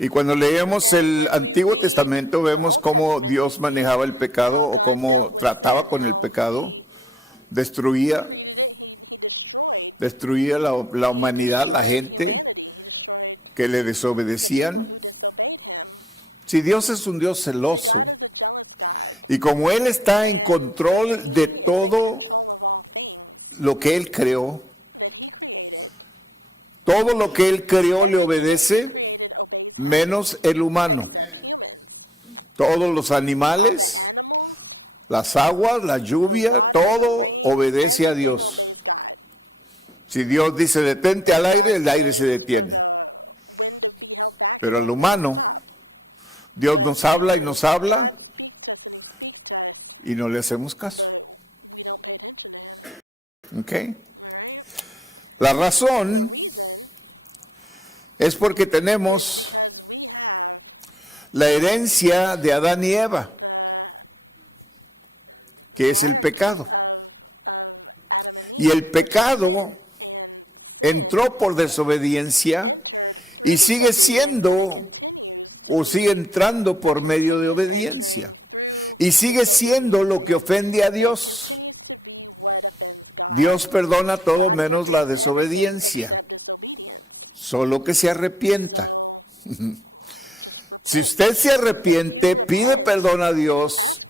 Y cuando leemos el Antiguo Testamento vemos cómo Dios manejaba el pecado o cómo trataba con el pecado. Destruía la humanidad, la gente que le desobedecían. Si Dios es un Dios celoso, y como Él está en control de todo lo que Él creó, todo lo que Él creó le obedece, menos el humano. Todos los animales, las aguas, la lluvia, todo obedece a Dios. Si Dios dice detente al aire, el aire se detiene. Pero al humano, Dios nos habla y no le hacemos caso. ¿Ok? La razón es porque tenemos la herencia de Adán y Eva, que es el pecado. Y el pecado entró por desobediencia y sigue siendo o sigue entrando por medio de obediencia. Y sigue siendo lo que ofende a Dios. Dios perdona todo menos la desobediencia. Solo que se arrepienta. Si usted se arrepiente, pide perdón a Dios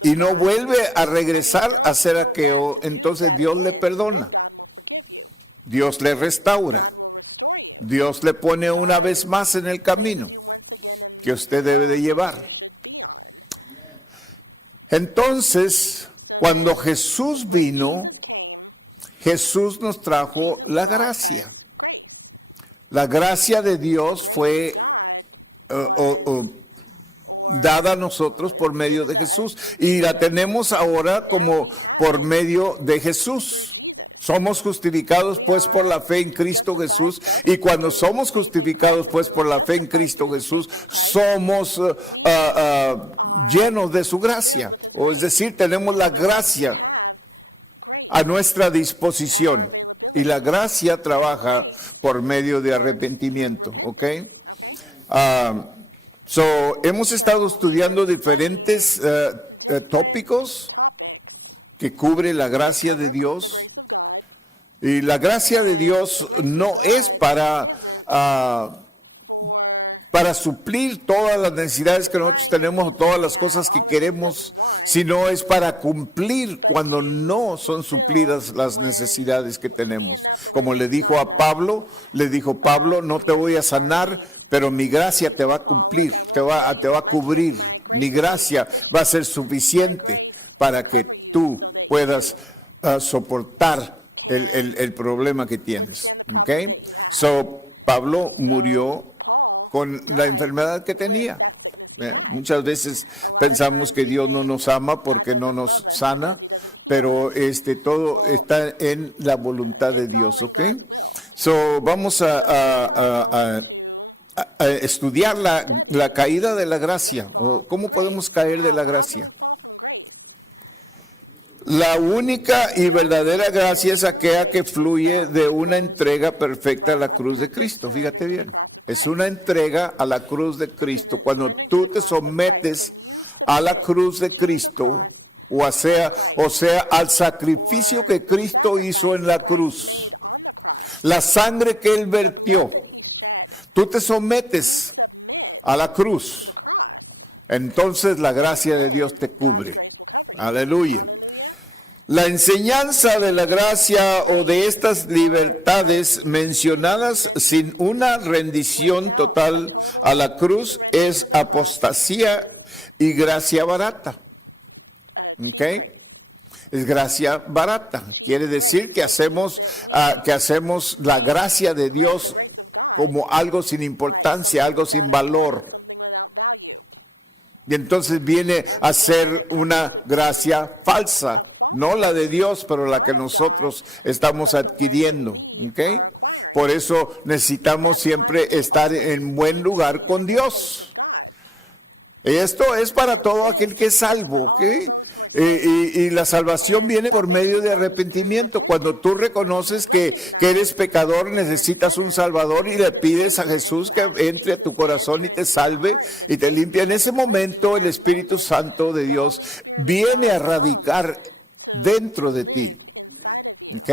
y no vuelve a regresar a hacer aquello, entonces Dios le perdona. Dios le restaura. Dios le pone una vez más en el camino que usted debe de llevar. Entonces, cuando Jesús vino, Jesús nos trajo la gracia. La gracia de Dios fue dada a nosotros por medio de Jesús. Y la tenemos ahora como por medio de Jesús. Somos justificados pues por la fe en Cristo Jesús. Y cuando somos justificados pues por la fe en Cristo Jesús, somos llenos de su gracia. O es decir, tenemos la gracia a nuestra disposición. Y la gracia trabaja por medio de arrepentimiento, ¿ok? Hemos estado estudiando diferentes tópicos que cubre la gracia de Dios. Y la gracia de Dios no es para suplir todas las necesidades que nosotros tenemos o todas las cosas que queremos, sino es para cumplir cuando no son suplidas las necesidades que tenemos. Como le dijo a Pablo, no te voy a sanar, pero mi gracia te va a cumplir, te va a cubrir. Mi gracia va a ser suficiente para que tú puedas soportar el problema que tienes. ¿Ok? Pablo murió con la enfermedad que tenía. Muchas veces pensamos que Dios no nos ama porque no nos sana, pero todo está en la voluntad de Dios, ¿ok? Vamos a estudiar la caída de la gracia, o cómo podemos caer de la gracia. La única y verdadera gracia es aquella que fluye de una entrega perfecta a la cruz de Cristo. Fíjate bien. Es una entrega a la cruz de Cristo. Cuando tú te sometes a la cruz de Cristo, o sea, al sacrificio que Cristo hizo en la cruz, la sangre que Él vertió, tú te sometes a la cruz, entonces la gracia de Dios te cubre. Aleluya. La enseñanza de la gracia o de estas libertades mencionadas sin una rendición total a la cruz es apostasía y gracia barata. ¿Ok? Es gracia barata. Quiere decir que hacemos la gracia de Dios como algo sin importancia, algo sin valor. Y entonces viene a ser una gracia falsa. No la de Dios, pero la que nosotros estamos adquiriendo, ¿ok? Por eso necesitamos siempre estar en buen lugar con Dios. Esto es para todo aquel que es salvo, ¿ok? Y la salvación viene por medio de arrepentimiento. Cuando tú reconoces que eres pecador, necesitas un salvador y le pides a Jesús que entre a tu corazón y te salve y te limpia. En ese momento el Espíritu Santo de Dios viene a radicar dentro de ti. ¿Ok?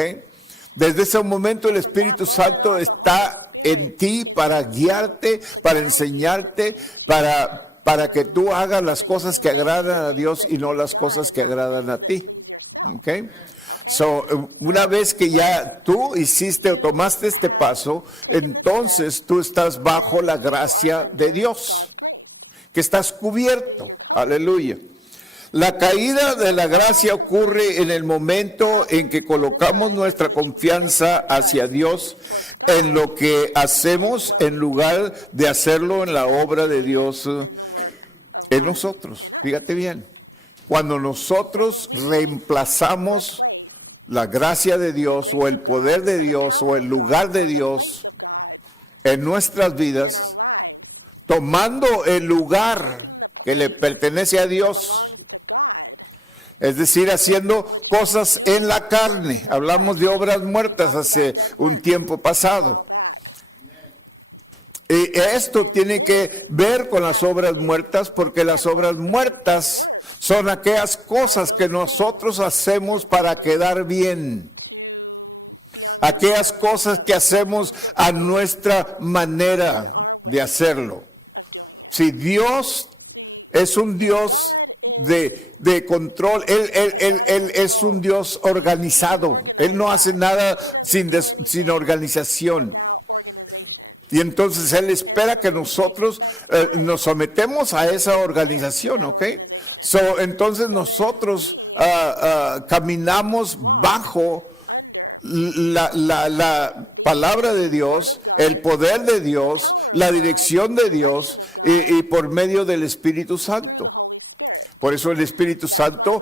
Desde ese momento el Espíritu Santo está en ti para guiarte, para enseñarte, para que tú hagas las cosas que agradan a Dios y no las cosas que agradan a ti. ¿Ok? So, una vez que ya tú hiciste o tomaste este paso, entonces tú estás bajo la gracia de Dios, que estás cubierto. Aleluya. La caída de la gracia ocurre en el momento en que colocamos nuestra confianza hacia Dios en lo que hacemos en lugar de hacerlo en la obra de Dios en nosotros. Fíjate bien, cuando nosotros reemplazamos la gracia de Dios o el poder de Dios o el lugar de Dios en nuestras vidas, tomando el lugar que le pertenece a Dios, es decir, haciendo cosas en la carne. Hablamos de obras muertas hace un tiempo pasado. Y esto tiene que ver con las obras muertas, porque las obras muertas son aquellas cosas que nosotros hacemos para quedar bien. Aquellas cosas que hacemos a nuestra manera de hacerlo. Si Dios es un Dios de control, Él es un Dios organizado. Él no hace nada sin organización. Y entonces Él espera que nosotros nos sometemos a esa organización, ¿ok? Entonces nosotros caminamos bajo la palabra de Dios, el poder de Dios, la dirección de Dios y por medio del Espíritu Santo. Por eso el Espíritu Santo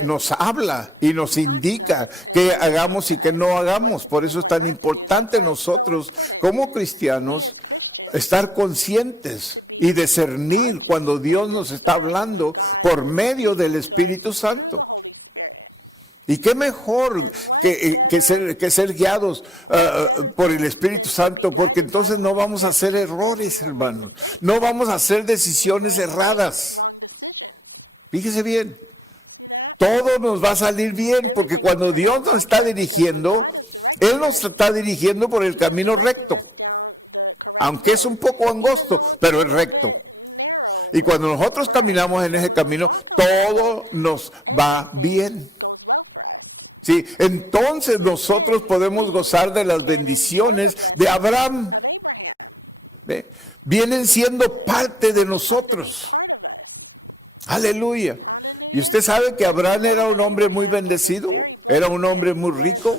nos habla y nos indica qué hagamos y qué no hagamos. Por eso es tan importante nosotros como cristianos estar conscientes y discernir cuando Dios nos está hablando por medio del Espíritu Santo. Y qué mejor que ser guiados por el Espíritu Santo, porque entonces no vamos a hacer errores, hermanos. No vamos a hacer decisiones erradas. Fíjese bien, todo nos va a salir bien, porque cuando Dios nos está dirigiendo, Él nos está dirigiendo por el camino recto. Aunque es un poco angosto, pero es recto. Y cuando nosotros caminamos en ese camino, todo nos va bien. Sí, entonces nosotros podemos gozar de las bendiciones de Abraham. ¿Ve? Vienen siendo parte de nosotros. Aleluya. Y usted sabe que Abraham era un hombre muy bendecido, era un hombre muy rico,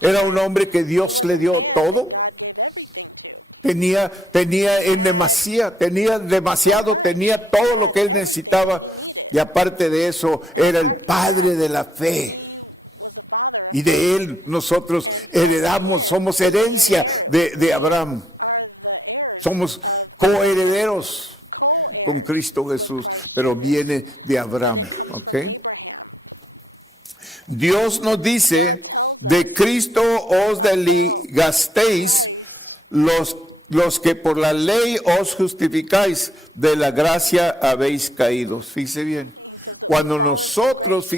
era un hombre que Dios le dio todo. Tenía demasiado, tenía todo lo que él necesitaba. Y aparte de eso, era el padre de la fe. Y de él nosotros heredamos, somos herencia de Abraham. Somos coherederos con Cristo Jesús, pero viene de Abraham, ¿ok? Dios nos dice, de Cristo os desligasteis los que por la ley os justificáis, de la gracia habéis caído. Fíjese bien, cuando nosotros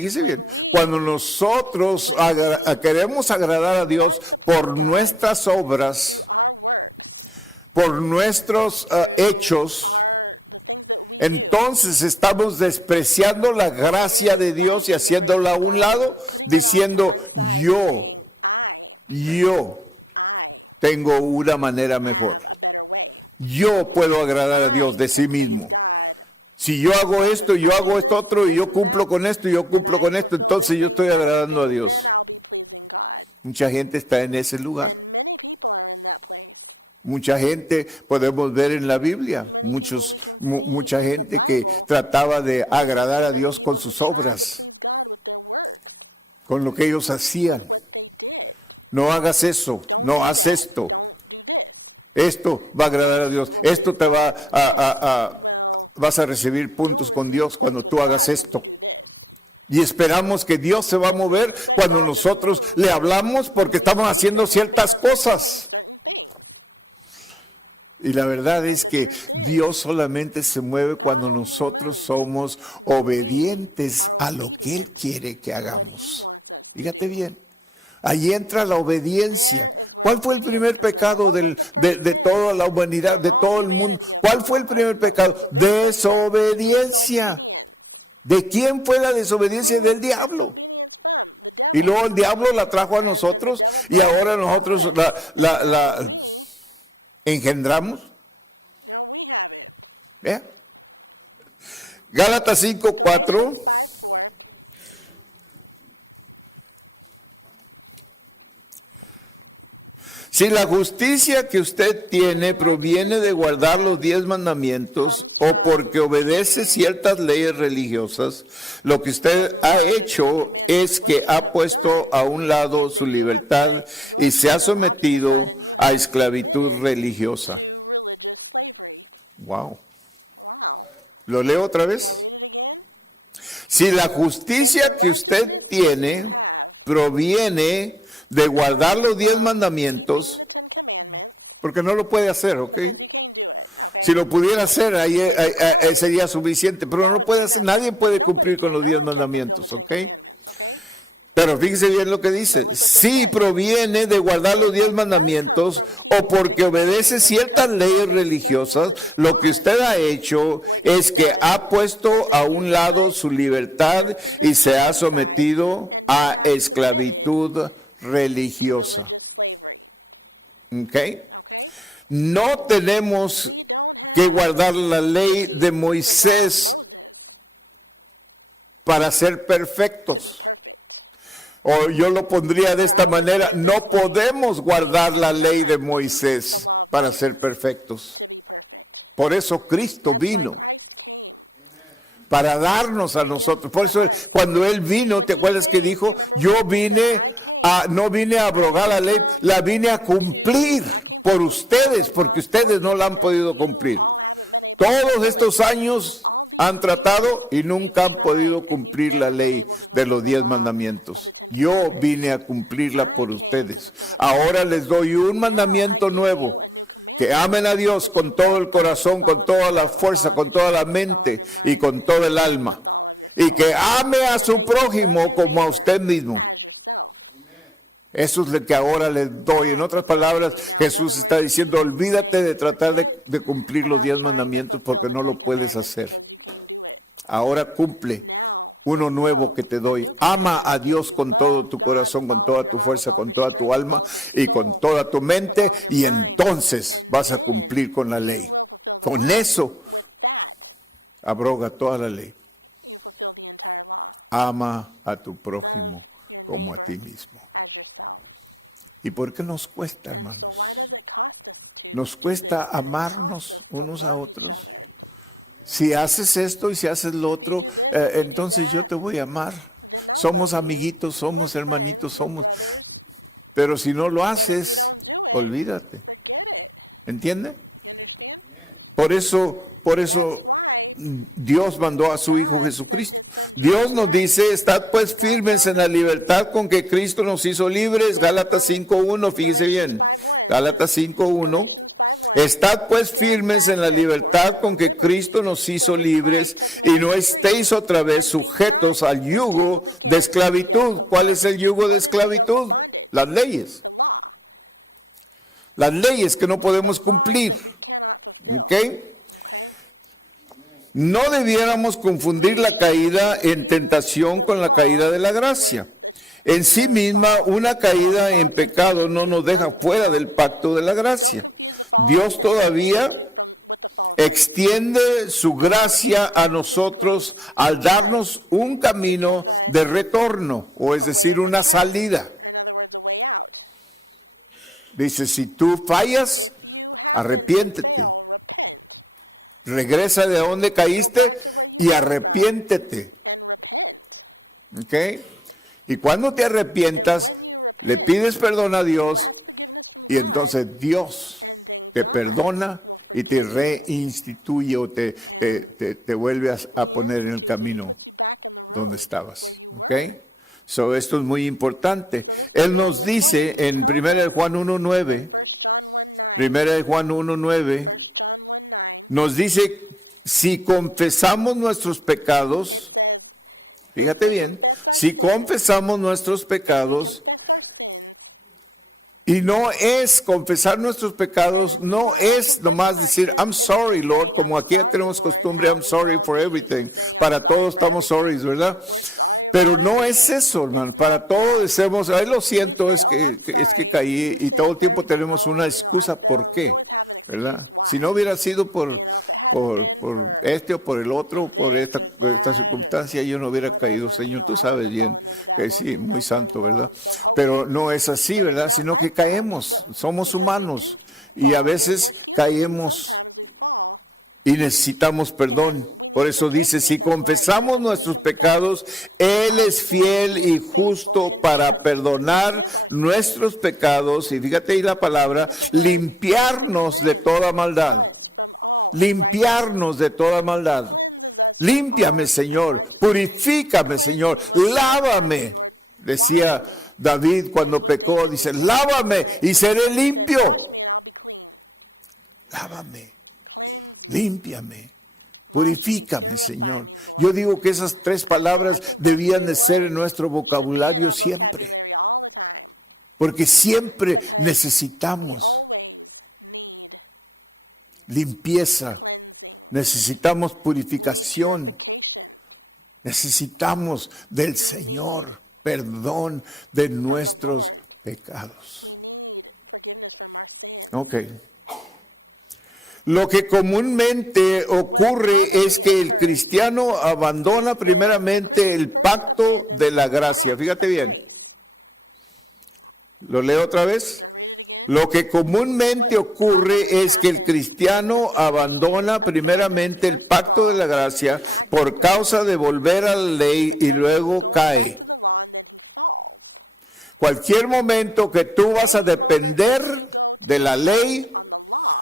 queremos agradar a Dios por nuestras obras, por nuestros hechos, entonces estamos despreciando la gracia de Dios y haciéndola a un lado, diciendo yo tengo una manera mejor. Yo puedo agradar a Dios de sí mismo. Si yo hago esto otro, y yo cumplo con esto, entonces yo estoy agradando a Dios. Mucha gente está en ese lugar. Mucha gente podemos ver en la Biblia, mucha gente que trataba de agradar a Dios con sus obras, con lo que ellos hacían. No hagas eso, no haz esto. Esto va a agradar a Dios, esto te va vas a recibir puntos con Dios cuando tú hagas esto. Y esperamos que Dios se va a mover cuando nosotros le hablamos porque estamos haciendo ciertas cosas. Y la verdad es que Dios solamente se mueve cuando nosotros somos obedientes a lo que Él quiere que hagamos. Fíjate bien, ahí entra la obediencia. ¿Cuál fue el primer pecado de toda la humanidad, de todo el mundo? ¿Cuál fue el primer pecado? Desobediencia. ¿De quién fue la desobediencia? Del diablo. Y luego el diablo la trajo a nosotros y ahora nosotros la engendramos. ¿Eh? Gálatas 5:4. Si la justicia que usted tiene proviene de guardar los 10 mandamientos o porque obedece ciertas leyes religiosas, lo que usted ha hecho es que ha puesto a un lado su libertad y se ha sometido a esclavitud religiosa. Wow. ¿Lo leo otra vez? Si la justicia que usted tiene proviene de guardar los 10 mandamientos, porque no lo puede hacer, ¿ok? Si lo pudiera hacer, ahí sería suficiente, pero no lo puede hacer, nadie puede cumplir con los 10 mandamientos, ¿ok? Pero fíjese bien lo que dice, si proviene de guardar los 10 mandamientos o porque obedece ciertas leyes religiosas, lo que usted ha hecho es que ha puesto a un lado su libertad y se ha sometido a esclavitud religiosa. ¿Ok? No tenemos que guardar la ley de Moisés para ser perfectos. O yo lo pondría de esta manera, no podemos guardar la ley de Moisés para ser perfectos. Por eso Cristo vino, para darnos a nosotros. Por eso cuando Él vino, ¿te acuerdas que dijo? Yo no vine a abrogar la ley, la vine a cumplir por ustedes, porque ustedes no la han podido cumplir. Todos estos años han tratado y nunca han podido cumplir la ley de los 10 mandamientos. Yo vine a cumplirla por ustedes. Ahora les doy un mandamiento nuevo. Que amen a Dios con todo el corazón, con toda la fuerza, con toda la mente y con todo el alma. Y que ame a su prójimo como a usted mismo. Eso es lo que ahora les doy. En otras palabras, Jesús está diciendo, olvídate de tratar de cumplir los 10 mandamientos porque no lo puedes hacer. Ahora cumple uno nuevo que te doy. Ama a Dios con todo tu corazón, con toda tu fuerza, con toda tu alma y con toda tu mente, y entonces vas a cumplir con la ley. Con eso abroga toda la ley. Ama a tu prójimo como a ti mismo. ¿Y por qué nos cuesta, hermanos? Nos cuesta amarnos unos a otros. Si haces esto y si haces lo otro, entonces yo te voy a amar. Somos amiguitos, somos hermanitos, somos. Pero si no lo haces, olvídate. ¿Entiende? Por eso Dios mandó a su Hijo Jesucristo. Dios nos dice, estad pues firmes en la libertad con que Cristo nos hizo libres. Gálatas 5:1, fíjese bien. Gálatas 5:1. Estad pues firmes en la libertad con que Cristo nos hizo libres y no estéis otra vez sujetos al yugo de esclavitud. ¿Cuál es el yugo de esclavitud? Las leyes. Las leyes que no podemos cumplir. ¿Ok? No debiéramos confundir la caída en tentación con la caída de la gracia. En sí misma, una caída en pecado no nos deja fuera del pacto de la gracia. Dios todavía extiende su gracia a nosotros al darnos un camino de retorno, o es decir, una salida. Dice, si tú fallas, arrepiéntete. Regresa de donde caíste y arrepiéntete. ¿Ok? Y cuando te arrepientas, le pides perdón a Dios y entonces Dios te perdona y te reinstituye o te vuelve a poner en el camino donde estabas. ¿Ok? So, esto es muy importante. Él nos dice en 1 Juan 1:9, 1 Juan 1:9, nos dice, si confesamos nuestros pecados, fíjate bien, si confesamos nuestros pecados, y no es confesar nuestros pecados, no es nomás decir, I'm sorry, Lord, como aquí ya tenemos costumbre, I'm sorry for everything. Para todos estamos sorry, ¿verdad? Pero no es eso, hermano. Para todo decimos, ay, lo siento, es que caí, y todo el tiempo tenemos una excusa por qué, ¿verdad? Si no hubiera sido por este o por el otro, por esta circunstancia, yo no hubiera caído, Señor. Tú sabes bien que sí, muy santo, ¿verdad? Pero no es así, ¿verdad? Sino que caemos, somos humanos y a veces caemos y necesitamos perdón. Por eso dice, si confesamos nuestros pecados, Él es fiel y justo para perdonar nuestros pecados, y fíjate ahí la palabra, limpiarnos de toda maldad. Limpiarnos de toda maldad. Límpiame, Señor, purifícame, Señor, lávame. Decía David cuando pecó, dice, lávame y seré limpio. Lávame, límpiame. Purifícame, Señor. Yo digo que esas tres palabras debían de ser en nuestro vocabulario siempre. Porque siempre necesitamos limpieza, necesitamos purificación, necesitamos del Señor perdón de nuestros pecados. Ok. Lo que comúnmente ocurre es que el cristiano abandona primeramente el pacto de la gracia. Fíjate bien. ¿Lo leo otra vez? Lo que comúnmente ocurre es que el cristiano abandona primeramente el pacto de la gracia por causa de volver a la ley y luego cae. Cualquier momento que tú vas a depender de la ley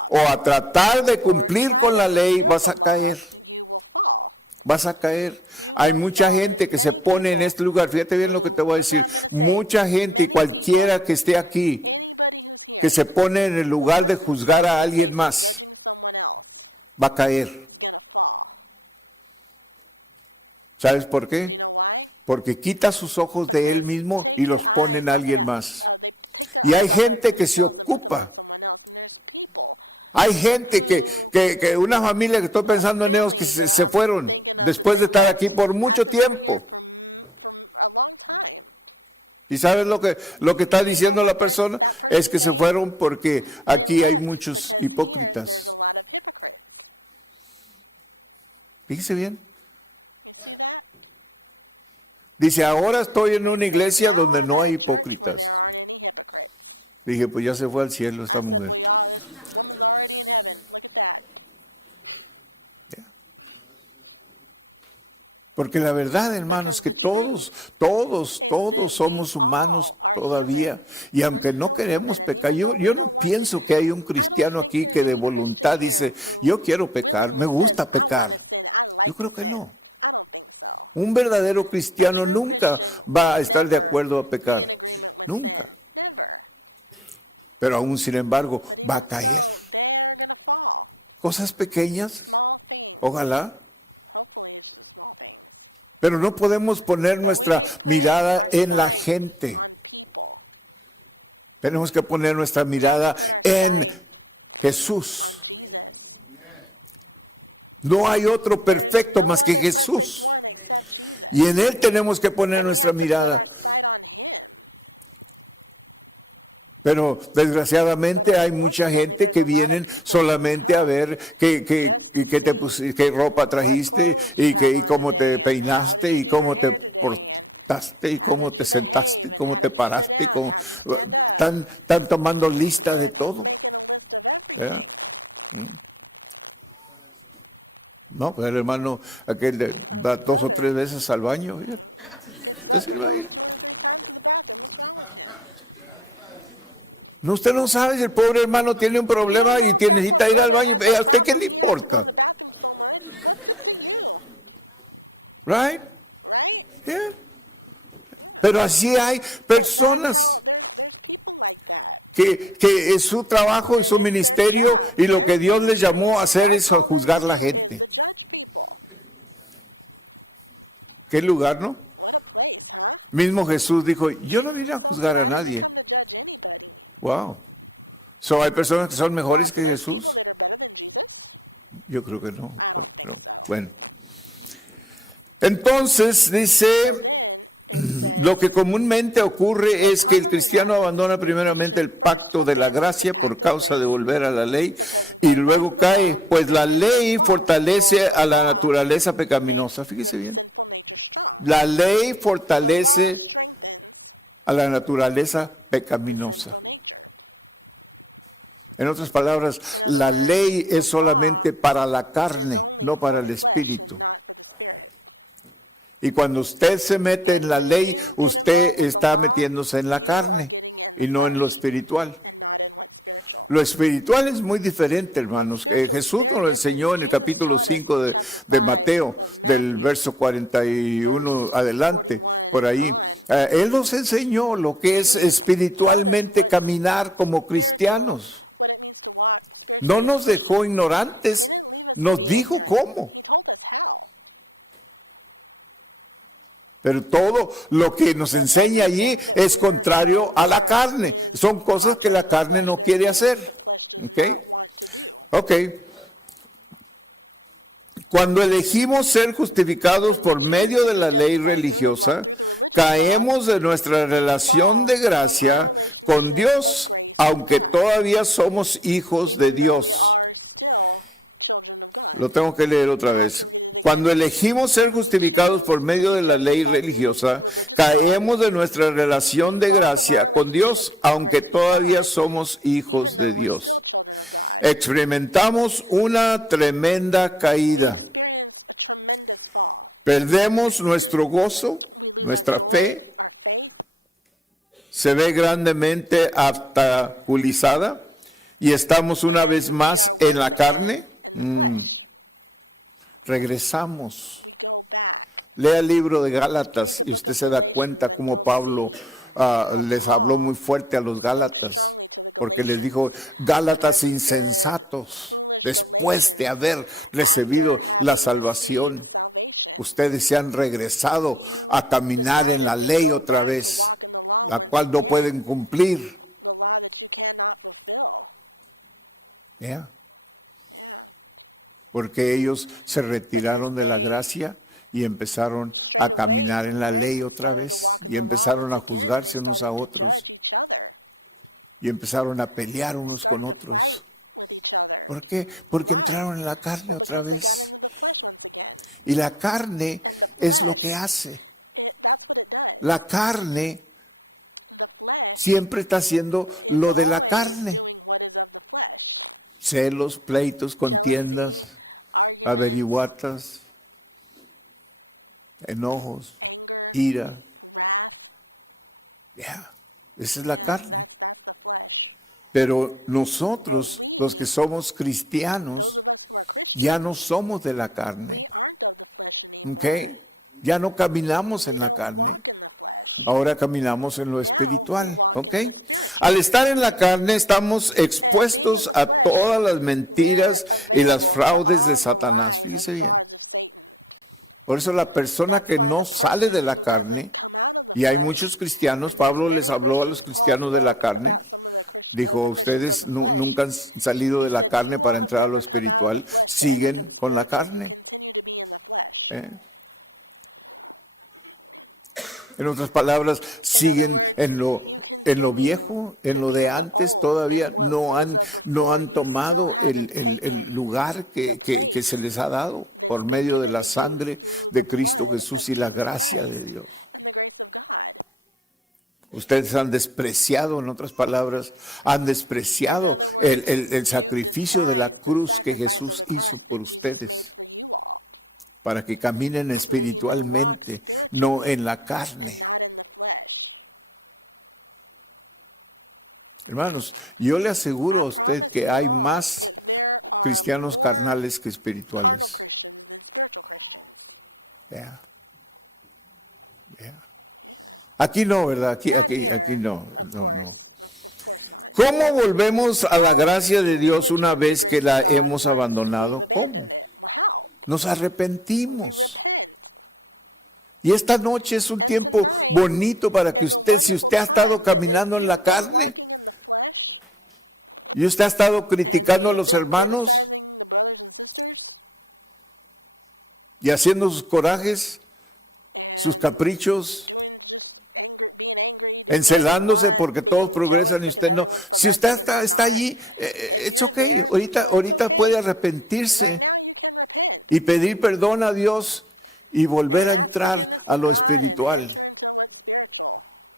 o a tratar de cumplir con la ley, vas a caer. Vas a caer. Hay mucha gente que se pone en este lugar. Fíjate bien lo que te voy a decir. Mucha gente, y cualquiera que esté aquí, que se pone en el lugar de juzgar a alguien más, va a caer. ¿Sabes por qué? Porque quita sus ojos de él mismo y los pone en alguien más. Y hay gente que se ocupa. Hay gente que una familia que estoy pensando en ellos que se fueron después de estar aquí por mucho tiempo. ¿Y sabes lo que está diciendo la persona? Es que se fueron porque aquí hay muchos hipócritas. Fíjese bien. Dice, ahora estoy en una iglesia donde no hay hipócritas. Dije, pues ya se fue al cielo esta mujer. Porque la verdad, hermanos, que todos somos humanos todavía. Y aunque no queremos pecar, yo no pienso que hay un cristiano aquí que de voluntad dice, yo quiero pecar, me gusta pecar. Yo creo que no. Un verdadero cristiano nunca va a estar de acuerdo a pecar. Nunca. Pero aún, sin embargo, va a caer. Cosas pequeñas, ojalá. Pero no podemos poner nuestra mirada en la gente. Tenemos que poner nuestra mirada en Jesús. No hay otro perfecto más que Jesús. Y en Él tenemos que poner nuestra mirada. Pero desgraciadamente hay mucha gente que vienen solamente a ver qué ropa trajiste y cómo te peinaste y cómo te portaste y cómo te sentaste, cómo te paraste. Están tomando lista de todo. ¿Verdad? No, pues el hermano aquel va 2 o 3 veces al baño. ¿Usted se va a ir? No, usted no sabe si el pobre hermano tiene un problema y necesita ir al baño. ¿A usted qué le importa? Right? Yeah. Pero así hay personas que es su trabajo y su ministerio y lo que Dios les llamó a hacer es a juzgar a la gente. ¿Qué lugar, no? Mismo Jesús dijo, yo no vine a juzgar a nadie. Wow. ¿So hay personas que son mejores que Jesús? Yo creo que no. Pero bueno. Entonces dice, lo que comúnmente ocurre es que el cristiano abandona primeramente el pacto de la gracia por causa de volver a la ley y luego cae, pues la ley fortalece a la naturaleza pecaminosa. Fíjese bien. La ley fortalece a la naturaleza pecaminosa. En otras palabras, la ley es solamente para la carne, no para el espíritu. Y cuando usted se mete en la ley, usted está metiéndose en la carne y no en lo espiritual. Lo espiritual es muy diferente, hermanos. Jesús nos lo enseñó en el capítulo 5 de Mateo, del verso 41 adelante, por ahí. Él nos enseñó lo que es espiritualmente caminar como cristianos. No nos dejó ignorantes, nos dijo cómo. Pero todo lo que nos enseña allí es contrario a la carne. Son cosas que la carne no quiere hacer. ¿Ok? Cuando elegimos ser justificados por medio de la ley religiosa, caemos de nuestra relación de gracia con Dios, aunque todavía somos hijos de Dios. Lo tengo que leer otra vez. Cuando elegimos ser justificados por medio de la ley religiosa, caemos de nuestra relación de gracia con Dios, aunque todavía somos hijos de Dios. Experimentamos una tremenda caída. Perdemos nuestro gozo, nuestra fe, se ve grandemente obstaculizada y estamos una vez más en la carne. Regresamos. Lea el libro de Gálatas y usted se da cuenta cómo Pablo les habló muy fuerte a los Gálatas, porque les dijo, Gálatas insensatos, después de haber recibido la salvación, ustedes se han regresado a caminar en la ley otra vez, la cual no pueden cumplir. ¿Ya? Porque ellos se retiraron de la gracia y empezaron a caminar en la ley otra vez, y empezaron a juzgarse unos a otros, y empezaron a pelear unos con otros. ¿Por qué? Porque entraron en la carne otra vez. Y la carne es lo que hace. La carne siempre está haciendo lo de la carne. Celos, pleitos, contiendas, averiguatas, enojos, ira. Esa es la carne. Pero nosotros, los que somos cristianos, ya no somos de la carne. Ya no caminamos en la carne. Ahora caminamos en lo espiritual, Al estar en la carne estamos expuestos a todas las mentiras y las fraudes de Satanás. Fíjese bien. Por eso la persona que no sale de la carne, y hay muchos cristianos, Pablo les habló a los cristianos de la carne, dijo, ustedes nunca han salido de la carne para entrar a lo espiritual, siguen con la carne. En otras palabras, siguen en lo viejo, en lo de antes, todavía no han tomado el lugar que se les ha dado por medio de la sangre de Cristo Jesús y la gracia de Dios. Ustedes han despreciado, en otras palabras, han despreciado el sacrificio de la cruz que Jesús hizo por ustedes, para que caminen espiritualmente, no en la carne. Hermanos, yo le aseguro a usted que hay más cristianos carnales que espirituales. Yeah. Aquí no, ¿verdad? Aquí no. ¿Cómo volvemos a la gracia de Dios una vez que la hemos abandonado? ¿Cómo? Nos arrepentimos. Y esta noche es un tiempo bonito para que usted, si usted ha estado caminando en la carne y usted ha estado criticando a los hermanos y haciendo sus corajes, sus caprichos, encelándose porque todos progresan y usted no. Si usted está allí, it's okay. Ahorita puede arrepentirse y pedir perdón a Dios y volver a entrar a lo espiritual.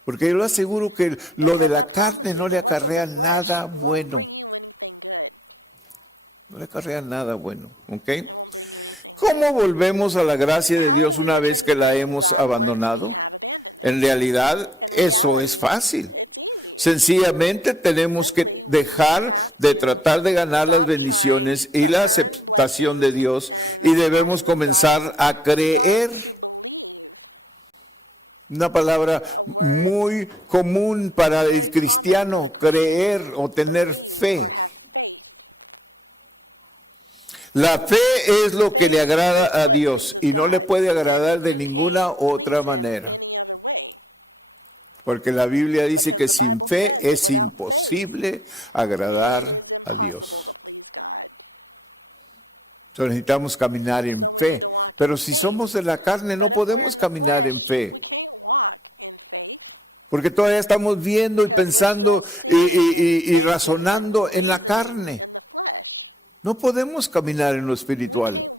Porque yo le aseguro que lo de la carne no le acarrea nada bueno. No le acarrea nada bueno, ¿ok? ¿Cómo volvemos a la gracia de Dios una vez que la hemos abandonado? En realidad, eso es fácil. Sencillamente tenemos que dejar de tratar de ganar las bendiciones y la aceptación de Dios y debemos comenzar a creer. Una palabra muy común para el cristiano, creer o tener fe. La fe es lo que le agrada a Dios y no le puede agradar de ninguna otra manera. Porque la Biblia dice que sin fe es imposible agradar a Dios. Entonces necesitamos caminar en fe. Pero si somos de la carne no podemos caminar en fe. Porque todavía estamos viendo y pensando y razonando en la carne. No podemos caminar en lo espiritual.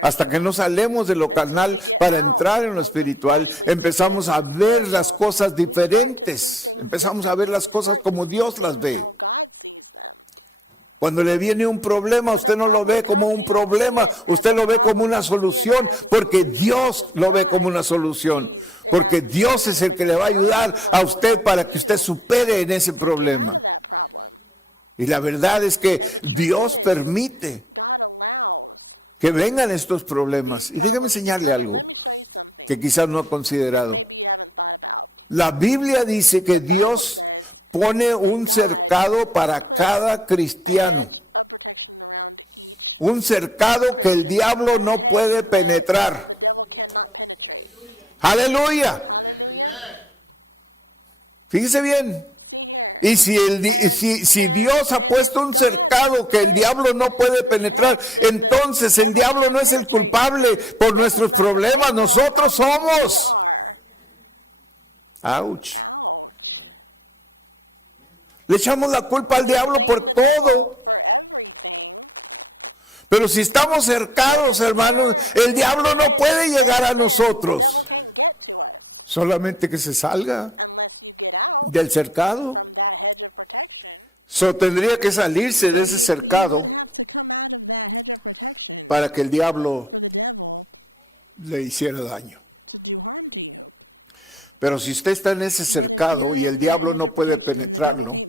Hasta que nos salemos de lo carnal para entrar en lo espiritual, empezamos a ver las cosas diferentes. Empezamos a ver las cosas como Dios las ve. Cuando le viene un problema, usted no lo ve como un problema, usted lo ve como una solución, porque Dios lo ve como una solución. Porque Dios es el que le va a ayudar a usted para que usted supere en ese problema. Y la verdad es que Dios permite que vengan estos problemas. Y déjame enseñarle algo que quizás no ha considerado. La Biblia dice que Dios pone un cercado para cada cristiano. Un cercado que el diablo no puede penetrar. ¡Aleluya! Fíjese bien. Y si Dios ha puesto un cercado que el diablo no puede penetrar, entonces el diablo no es el culpable por nuestros problemas, nosotros somos. ¡Auch! Le echamos la culpa al diablo por todo. Pero si estamos cercados, hermanos, el diablo no puede llegar a nosotros. Solamente que se salga del cercado. Tendría que salirse de ese cercado para que el diablo le hiciera daño. Pero si usted está en ese cercado y el diablo no puede penetrarlo,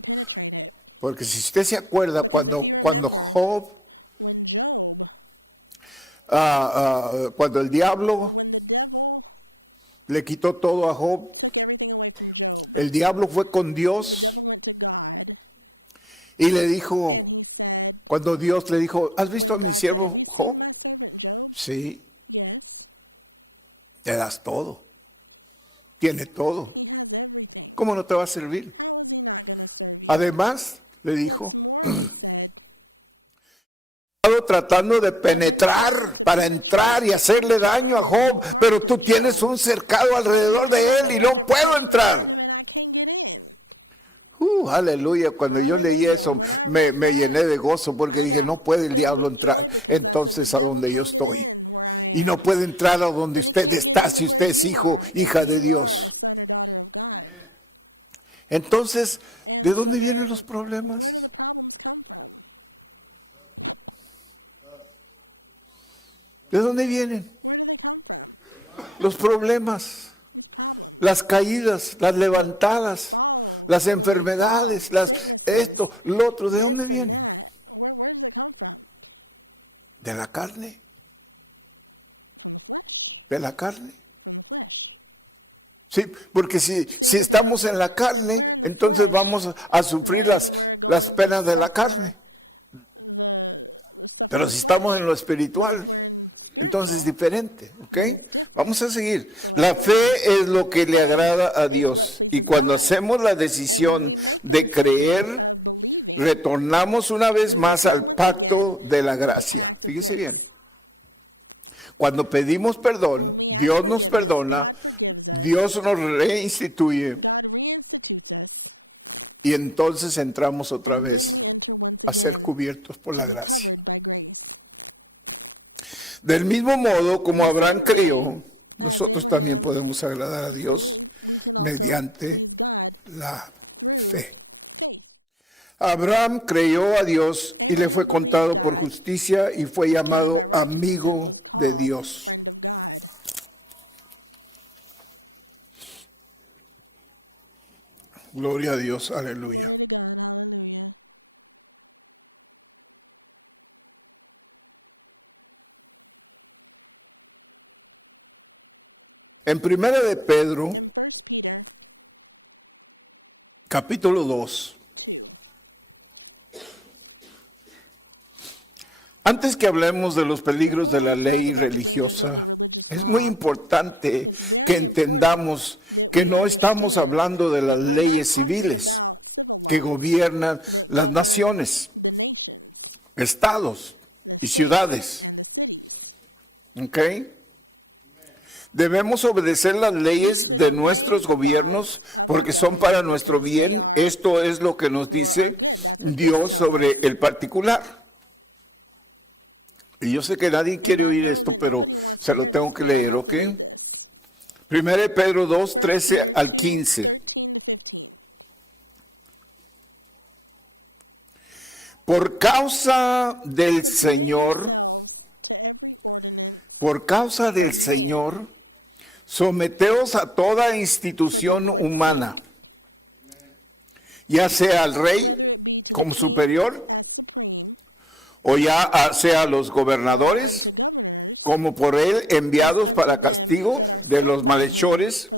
porque si usted se acuerda cuando Job, cuando el diablo le quitó todo a Job, el diablo fue con Dios. Y le dijo, cuando Dios le dijo, ¿has visto a mi siervo Job? Sí. Te das todo. Tiene todo. ¿Cómo no te va a servir? Además, le dijo, tratando de penetrar para entrar y hacerle daño a Job, pero tú tienes un cercado alrededor de él y no puedo entrar. Aleluya, cuando yo leí eso me llené de gozo porque dije, no puede el diablo entrar entonces a donde yo estoy. Y no puede entrar a donde usted está si usted es hija de Dios. Entonces, ¿de dónde vienen los problemas? ¿De dónde vienen los problemas? Las caídas, las levantadas. Las enfermedades, esto, lo otro, ¿de dónde vienen? De la carne. De la carne. Sí, porque si estamos en la carne, entonces vamos a sufrir las penas de la carne. Pero si estamos en lo espiritual, entonces es diferente, ¿ok? Vamos a seguir. La fe es lo que le agrada a Dios. Y cuando hacemos la decisión de creer, retornamos una vez más al pacto de la gracia. Fíjese bien. Cuando pedimos perdón, Dios nos perdona, Dios nos reinstituye y entonces entramos otra vez a ser cubiertos por la gracia. Del mismo modo como Abraham creyó, nosotros también podemos agradar a Dios mediante la fe. Abraham creyó a Dios y le fue contado por justicia y fue llamado amigo de Dios. Gloria a Dios, aleluya. En Primera de Pedro, capítulo 2. Antes que hablemos de los peligros de la ley religiosa, es muy importante que entendamos que no estamos hablando de las leyes civiles que gobiernan las naciones, estados y ciudades. ¿Ok? Debemos obedecer las leyes de nuestros gobiernos porque son para nuestro bien. Esto es lo que nos dice Dios sobre el particular. Y yo sé que nadie quiere oír esto, pero se lo tengo que leer, ¿ok? 1 Pedro 2, 13 al 15. Por causa del Señor, someteos a toda institución humana, ya sea al rey como superior, o ya sea a los gobernadores, como por él enviados para castigo de los malhechores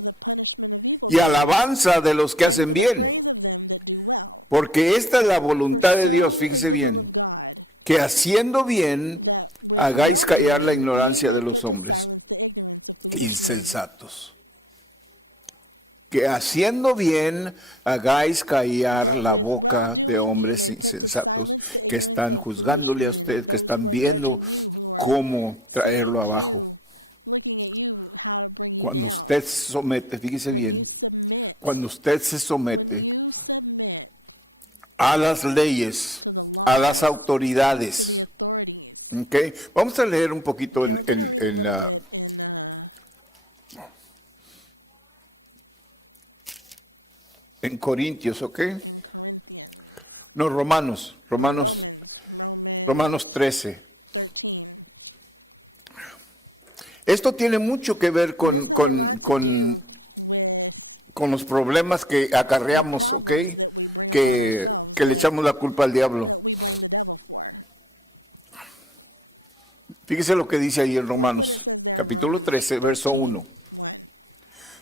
y alabanza de los que hacen bien. Porque esta es la voluntad de Dios, fíjese bien, que haciendo bien hagáis callar la ignorancia de los hombres insensatos. Que haciendo bien hagáis callar la boca de hombres insensatos que están juzgándole a usted, que están viendo cómo traerlo abajo. Cuando usted se somete, fíjese bien, cuando usted se somete a las leyes, a las autoridades, ¿ok? Vamos a leer un poquito en Corintios, ¿ok? No, Romanos 13. Esto tiene mucho que ver con los problemas que acarreamos, ¿ok? Que le echamos la culpa al diablo. Fíjese lo que dice ahí en Romanos, capítulo 13, verso 1.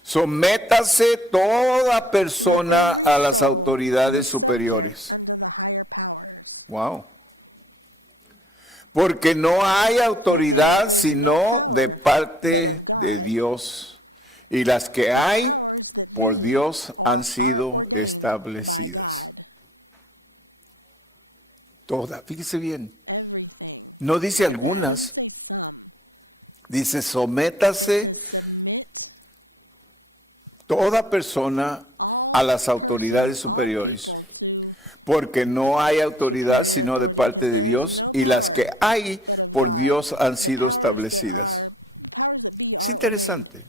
Sométase toda persona a las autoridades superiores. Wow. Porque no hay autoridad sino de parte de Dios. Y las que hay por Dios han sido establecidas. Toda, fíjese bien. No dice algunas. Dice sométase toda persona a las autoridades superiores, porque no hay autoridad sino de parte de Dios, y las que hay por Dios han sido establecidas. Es interesante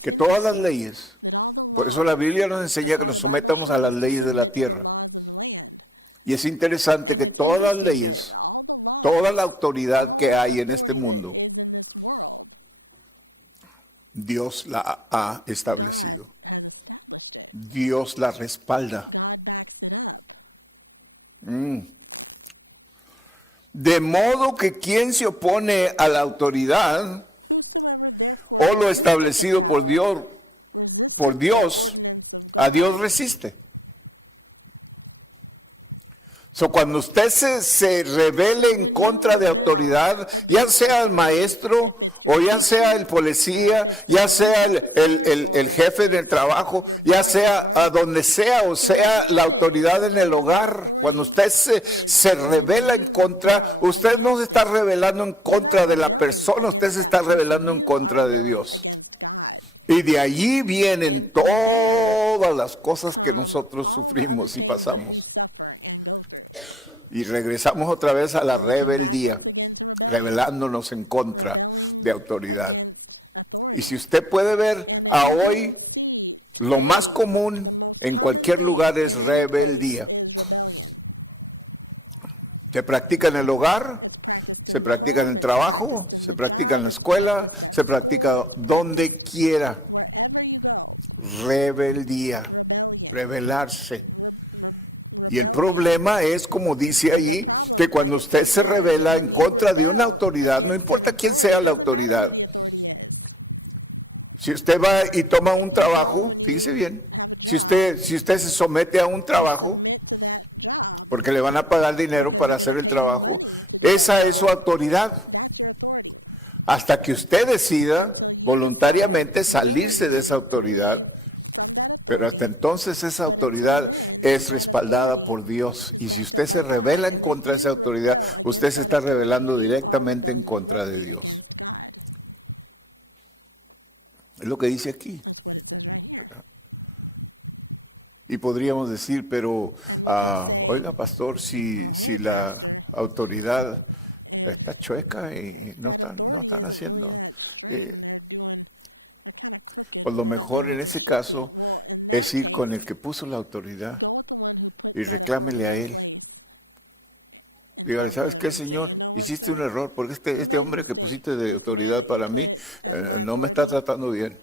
que todas las leyes, por eso la Biblia nos enseña que nos sometamos a las leyes de la tierra. Y es interesante que todas las leyes, toda la autoridad que hay en este mundo, Dios la ha establecido. Dios la respalda. De modo que quien se opone a la autoridad o lo establecido por Dios, a Dios resiste. Cuando usted se rebele en contra de autoridad, ya sea el maestro, o ya sea el policía, ya sea el jefe del trabajo, ya sea a donde sea, o sea la autoridad en el hogar, cuando usted se rebela en contra, usted no se está rebelando en contra de la persona, usted se está rebelando en contra de Dios. Y de allí vienen todas las cosas que nosotros sufrimos y pasamos. Y regresamos otra vez a la rebeldía, rebelándonos en contra de autoridad. Y si usted puede ver a hoy, lo más común en cualquier lugar es rebeldía. Se practica en el hogar, se practica en el trabajo, se practica en la escuela, se practica donde quiera. Rebeldía, rebelarse. Y el problema es, como dice ahí, que cuando usted se rebela en contra de una autoridad, no importa quién sea la autoridad, si usted va y toma un trabajo, fíjese bien, si usted se somete a un trabajo, porque le van a pagar dinero para hacer el trabajo, esa es su autoridad. Hasta que usted decida voluntariamente salirse de esa autoridad. Pero hasta entonces esa autoridad es respaldada por Dios. Y si usted se rebela en contra de esa autoridad, usted se está rebelando directamente en contra de Dios. Es lo que dice aquí. Y podríamos decir, pero, oiga, pastor, si la autoridad está chueca y no están haciendo, pues lo mejor en ese caso es ir con el que puso la autoridad y reclámele a él. Dígale, ¿sabes qué, Señor? Hiciste un error porque este hombre que pusiste de autoridad para mí no me está tratando bien.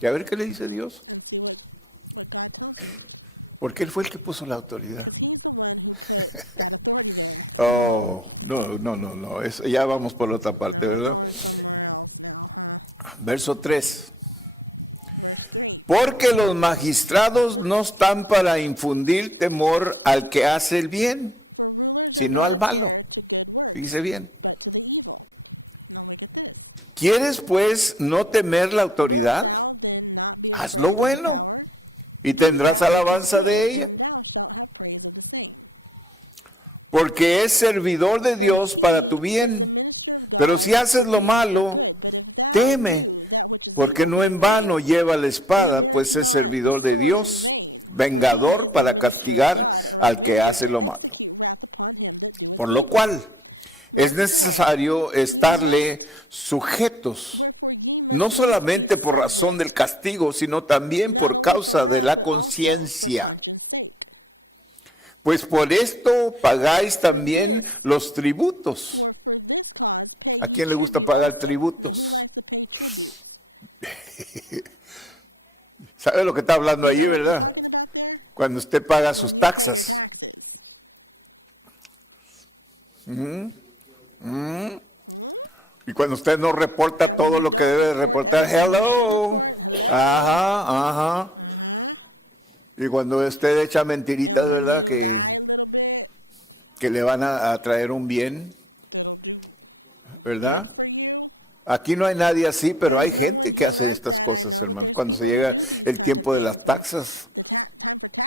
Y a ver qué le dice Dios. Porque él fue el que puso la autoridad. No. Ya vamos por la otra parte, ¿verdad? Verso 3. Porque los magistrados no están para infundir temor al que hace el bien, sino al malo. Fíjese bien. ¿Quieres pues no temer la autoridad? Haz lo bueno y tendrás alabanza de ella. Porque es servidor de Dios para tu bien. Pero si haces lo malo, teme. Porque no en vano lleva la espada, pues es servidor de Dios, vengador para castigar al que hace lo malo. Por lo cual es necesario estarle sujetos, no solamente por razón del castigo, sino también por causa de la conciencia. Pues por esto pagáis también los tributos. ¿A quién le gusta pagar tributos? ¿Sabe lo que está hablando ahí, verdad? Cuando usted paga sus taxas. Y cuando usted no reporta todo lo que debe de reportar, hello. Ajá. Y cuando usted echa mentiritas, ¿verdad? Que le van a traer un bien, ¿verdad? Aquí no hay nadie así, pero hay gente que hace estas cosas, hermanos. Cuando se llega el tiempo de las taxas,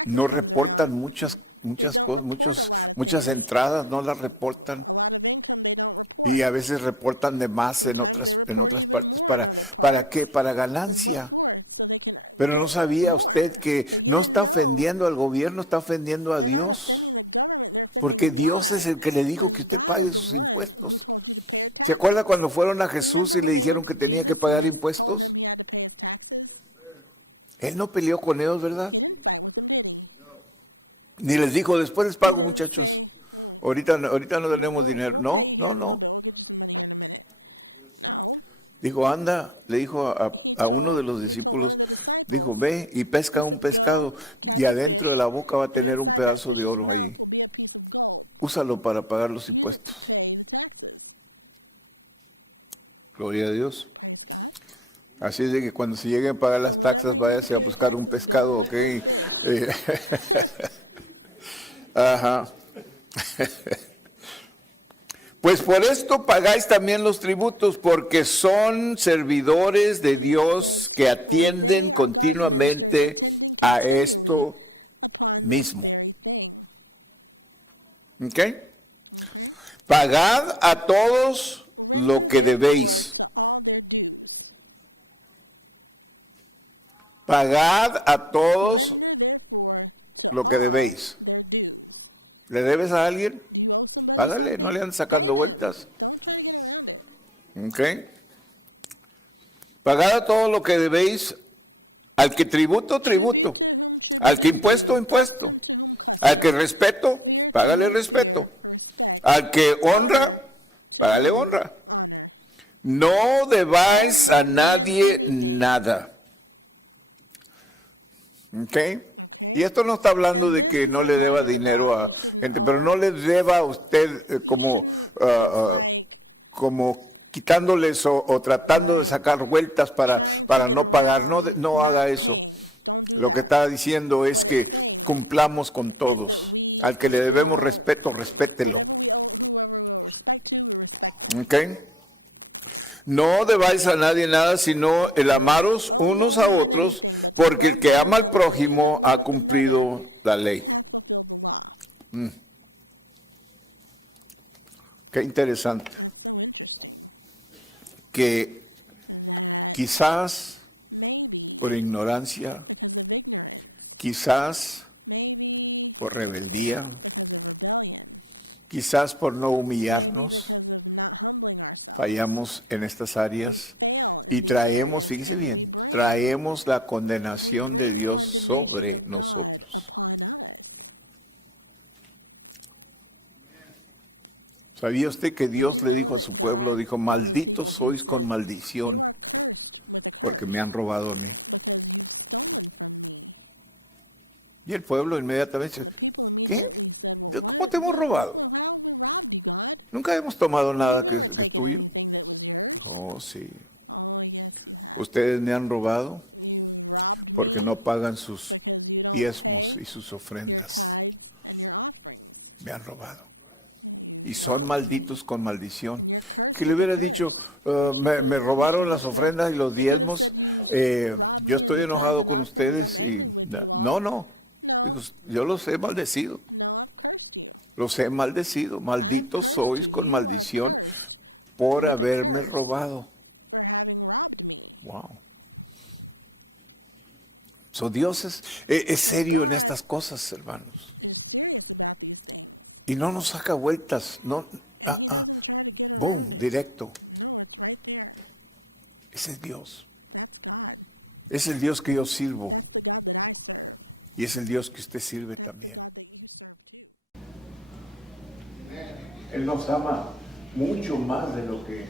no reportan muchas cosas, muchas entradas, no las reportan. Y a veces reportan de más en otras partes. ¿Para qué? Para ganancia. Pero no sabía usted que no está ofendiendo al gobierno, está ofendiendo a Dios. Porque Dios es el que le dijo que usted pague sus impuestos. ¿Se acuerda cuando fueron a Jesús y le dijeron que tenía que pagar impuestos? Él no peleó con ellos, ¿verdad? Ni les dijo, después les pago, muchachos. Ahorita no tenemos dinero. No. Dijo, anda, le dijo a uno de los discípulos, Dijo, ve y pesca un pescado y adentro de la boca va a tener un pedazo de oro ahí. Úsalo para pagar los impuestos. Gloria a Dios. Así es de que cuando se lleguen a pagar las taxas, váyase a buscar un pescado, ¿ok? Ajá. Pues por esto pagáis también los tributos, porque son servidores de Dios que atienden continuamente a esto mismo. ¿Ok? Pagad a todos lo que debéis. Pagad a todos lo que debéis. ¿Le debes a alguien? Págale, no le andes sacando vueltas. ¿Ok? Pagad a todo lo que debéis, al que tributo, tributo, al que impuesto, impuesto, al que respeto, págale respeto, al que honra, págale honra. No debáis a nadie nada. ¿Ok? Y esto no está hablando de que no le deba dinero a gente, pero no le deba a usted como quitándoles o tratando de sacar vueltas para no pagar. No haga eso. Lo que está diciendo es que cumplamos con todos. Al que le debemos respeto, respételo. ¿Ok? No debáis a nadie nada, sino el amaros unos a otros, porque el que ama al prójimo ha cumplido la ley. Qué interesante. Que quizás por ignorancia, quizás por rebeldía, quizás por no humillarnos, fallamos en estas áreas y traemos, fíjese bien, traemos la condenación de Dios sobre nosotros. ¿Sabía usted que Dios le dijo a su pueblo, dijo, malditos sois con maldición, porque me han robado a mí? Y el pueblo inmediatamente dice, ¿qué? ¿Cómo te hemos robado? ¿Nunca hemos tomado nada que es tuyo? Oh, sí. Ustedes me han robado porque no pagan sus diezmos y sus ofrendas. Me han robado. Y son malditos con maldición. Que le hubiera dicho, me robaron las ofrendas y los diezmos, yo estoy enojado con ustedes y no. Digo, yo los he maldecido. Los he maldecido. Malditos sois con maldición por haberme robado. Wow. So, Dios es serio en estas cosas, hermanos. Y no nos saca vueltas. No, boom, directo. Ese es Dios. Es el Dios que yo sirvo. Y es el Dios que usted sirve también. Él nos ama mucho más de lo que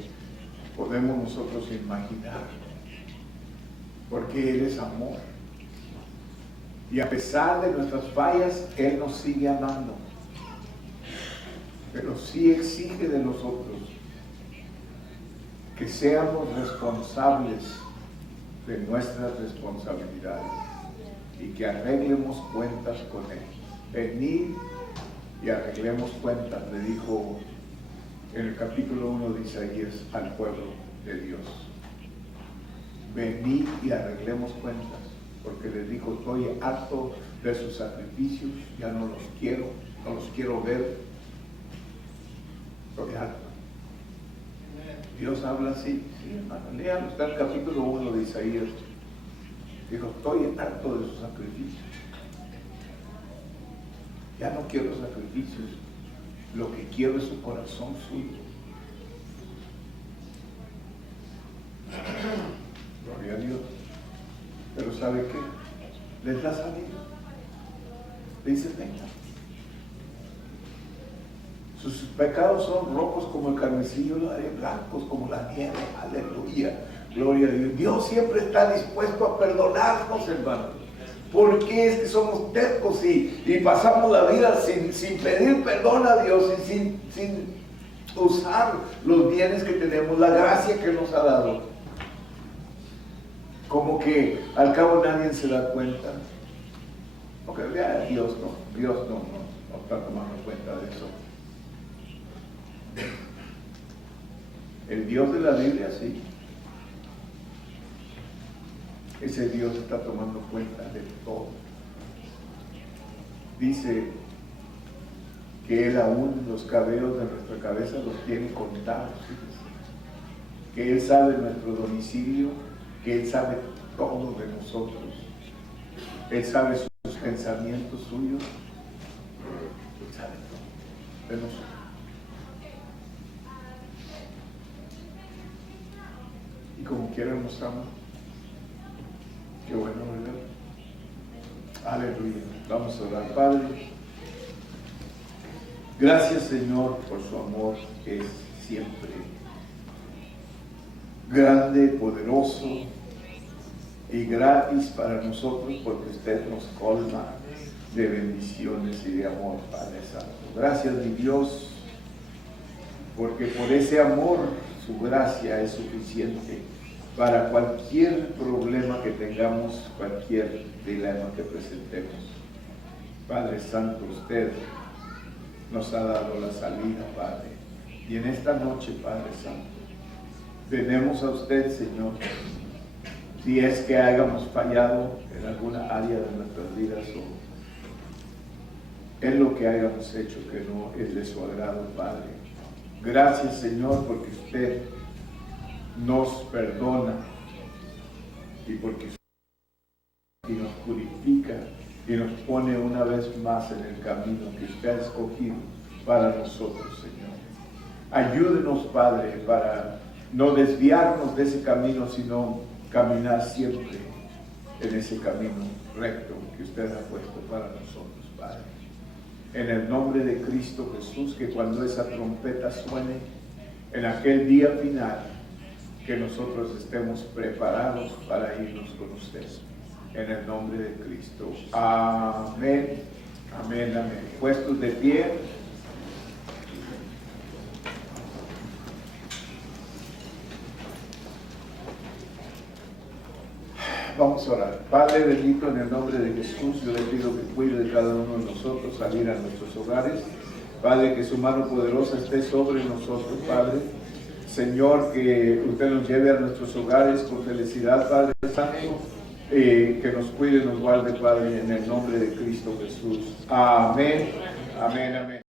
podemos nosotros imaginar, porque Él es amor. Y a pesar de nuestras fallas, Él nos sigue amando. Pero sí exige de nosotros que seamos responsables de nuestras responsabilidades y que arreglemos cuentas con Él. Venid y arreglemos cuentas, le dijo en el capítulo 1 de Isaías al pueblo de Dios. Venid y arreglemos cuentas, porque les dijo, estoy harto de sus sacrificios, ya no los quiero ver, estoy harto. Dios habla así, sí, hermano, léalo, está en el capítulo 1 de Isaías. Dijo, estoy harto de sus sacrificios. Ya no quiero sacrificios, lo que quiero es su corazón suyo. Gloria a Dios. Pero ¿sabe qué? Les da salida. Le dice, venga. Sus pecados son rojos como el carmesí, lo haré blancos como la nieve. Aleluya, gloria a Dios. Dios siempre está dispuesto a perdonarnos, hermano. Porque es que somos tercos y pasamos la vida sin pedir perdón a Dios y sin usar los bienes que tenemos, la gracia que nos ha dado. Como que al cabo nadie se da cuenta. Porque ya Dios no está tomando cuenta de eso. El Dios de la Biblia, sí. Ese Dios está tomando cuenta de todo. Dice que Él aún los cabellos de nuestra cabeza los tiene contados. Que Él sabe nuestro domicilio, que Él sabe todo de nosotros. Él sabe sus pensamientos suyos. Él sabe todo de nosotros. Y como quiera nos ama. Qué bueno, ¿verdad? Aleluya. Vamos a orar. Padre, gracias, Señor, por su amor que es siempre grande, poderoso y gratis para nosotros, porque usted nos colma de bendiciones y de amor, Padre Santo. Gracias, mi Dios, porque por ese amor su gracia es suficiente para cualquier problema que tengamos, cualquier dilema que presentemos. Padre Santo, usted nos ha dado la salida, Padre. Y en esta noche, Padre Santo, venimos a usted, Señor, si es que hayamos fallado en alguna área de nuestras vidas o en lo que hayamos hecho que no es de su agrado, Padre. Gracias, Señor, porque usted nos perdona y porque y nos purifica y nos pone una vez más en el camino que usted ha escogido para nosotros, Señor. Ayúdenos, Padre, para no desviarnos de ese camino, sino caminar siempre en ese camino recto que usted ha puesto para nosotros, Padre. En el nombre de Cristo Jesús, que cuando esa trompeta suene en aquel día final, que nosotros estemos preparados para irnos con usted. En el nombre de Cristo. Amén. Amén, amén. Puestos de pie. Vamos a orar. Padre bendito, en el nombre de Jesús, yo le pido que cuide de cada uno de nosotros, salir a nuestros hogares. Padre, que su mano poderosa esté sobre nosotros, Padre. Señor, que usted nos lleve a nuestros hogares con felicidad, Padre Santo. Que nos cuide y nos guarde, Padre, en el nombre de Cristo Jesús. Amén. Amén, amén.